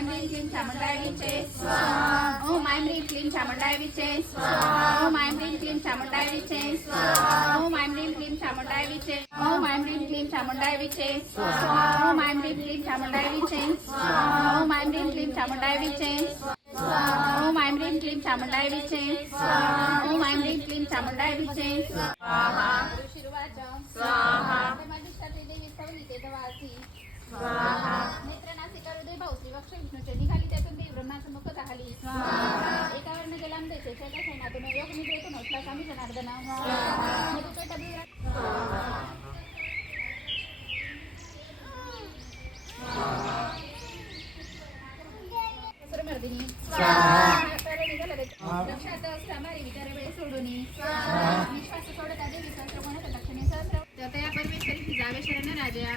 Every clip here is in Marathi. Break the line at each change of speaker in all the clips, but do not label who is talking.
ऐं ह्रीं क्लीं चामुण्डाय विचे ॐ ऐं ह्रीं क्लीं चामुण्डाय विचे ॐ ऐं ह्रीं क्लीं चामुण्डाय विचे ॐ ऐं ह्रीं क्लीं चामुण्डाय विचे ॐ ऐं ह्रीं क्लीं चामुण्डाय विचे ॐ ऐं ह्रीं क्लीं चामुण्डाय विचे ॐ ऐं ह्रीं क्लीं चामुण्डाय विचे ॐ ऐं ह्रीं क्लीं चामुण्डाय विचे ॐ ऐं ह्रीं क्लीं चामुण्डाय विचे स्वाहा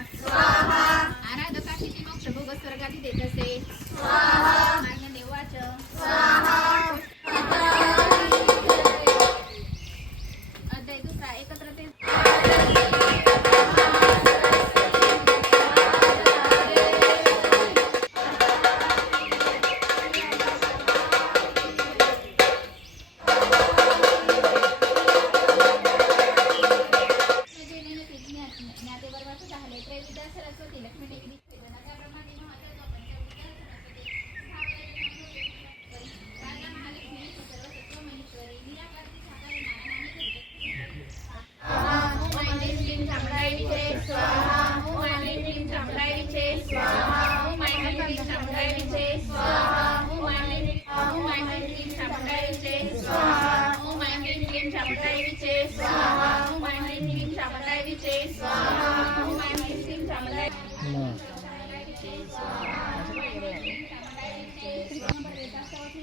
स्वाहा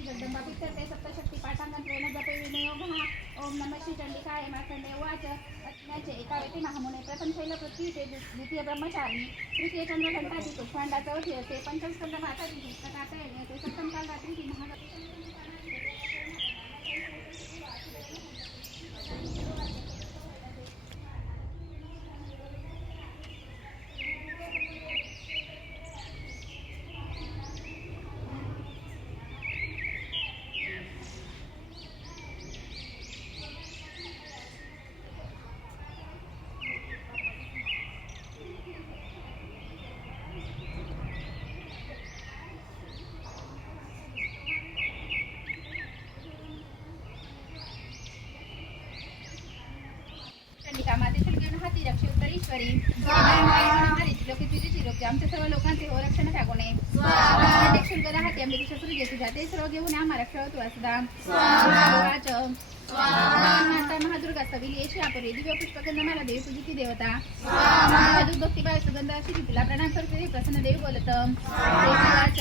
जगदंबापित करते सप्तशक्ती पाठांगण प्रेरणा जपे विनियोग हा ओम नमः श्री चंडिकाय माखंडे वाच न्याचे एका व्यक्ती महामुने प्रथम शैल पृथ्वी ते द्वितीय ब्रह्मचारी तृतीय चंद्र घंटाची कुष्मांडा चौथी ते पंचस्कंद माता ते सप्तम काल रात्री महाराज हाती रक्षी उत्तरेश्वरी. लोके तुझी चिरोक्ती आमच्या सर्व लोकांचे हो रक्षण टाकूने शुल्क हाती आंबे शस्त्र घेतू जाते सर्व घेऊन आम्हा रक्षा होतो असदा माता महादुर्गा सविली. येशी आपरे. दिव्य पुष्पगंध मला देव पूजिती देवता. मधुर भक्ती बाय सुगंध अशी तिला प्रणाम करते. प्रसन्न देव बोलत. वाच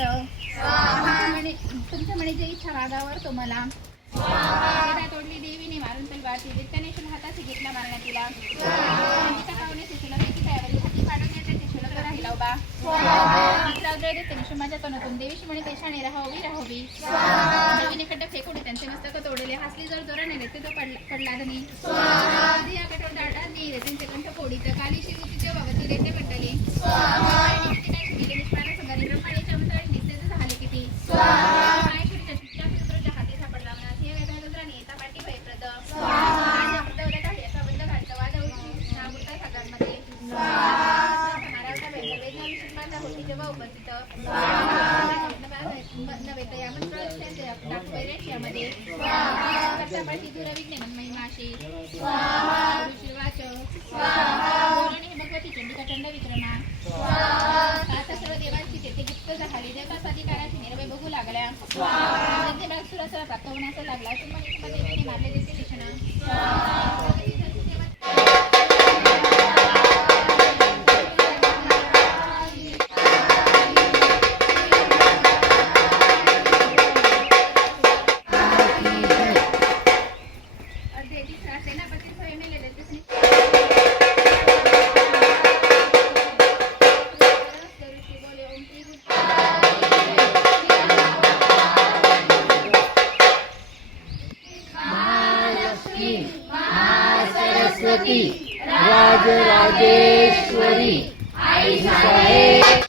तुमच्या म्हणे जे इच्छा मागावर तो मला. तोडली देवीने मारून तलवारची दित्यानेशन हाताशी घेतला मारण्यात तिला तिच्या पाहुण्याचे शुल्क एकी पायावर हाती पाडवण्याचे ते शुल्क राहिला उभा मित्रावद्रय देते माझ्या तोंडातून देवीशी म्हणे देशाने राहावी राहावी देवीने खड्ड फेकून त्यांचे मस्तक तोडले हासली जर जोराने रेते तो पडला पडला धनी या कठोर दाडांनी रेतींचे कंठ फोडीत काली शिवची जेव्हा रेते पडले सर्व उपस्थित नव्हे तर या मंत्रालयामध्ये दुरविघ्ने महिमाशी
सरस्वती राजराजेश्वरी. आई साहेब.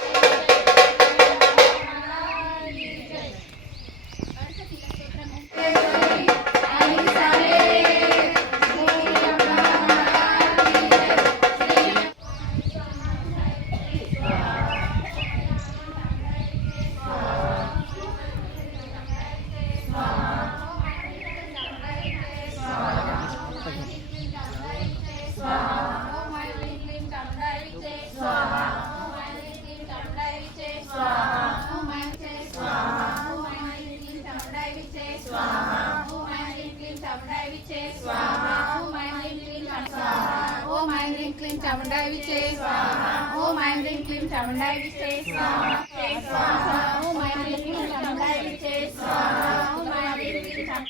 क्लीं चामुंडाय विचे स्वाहा ओम ऐं ह्रीं क्लीं चामुंडाय विचे स्वाहा स्वाहा ओम ऐं ह्रीं क्लीं चामुंडाय विचे स्वाहा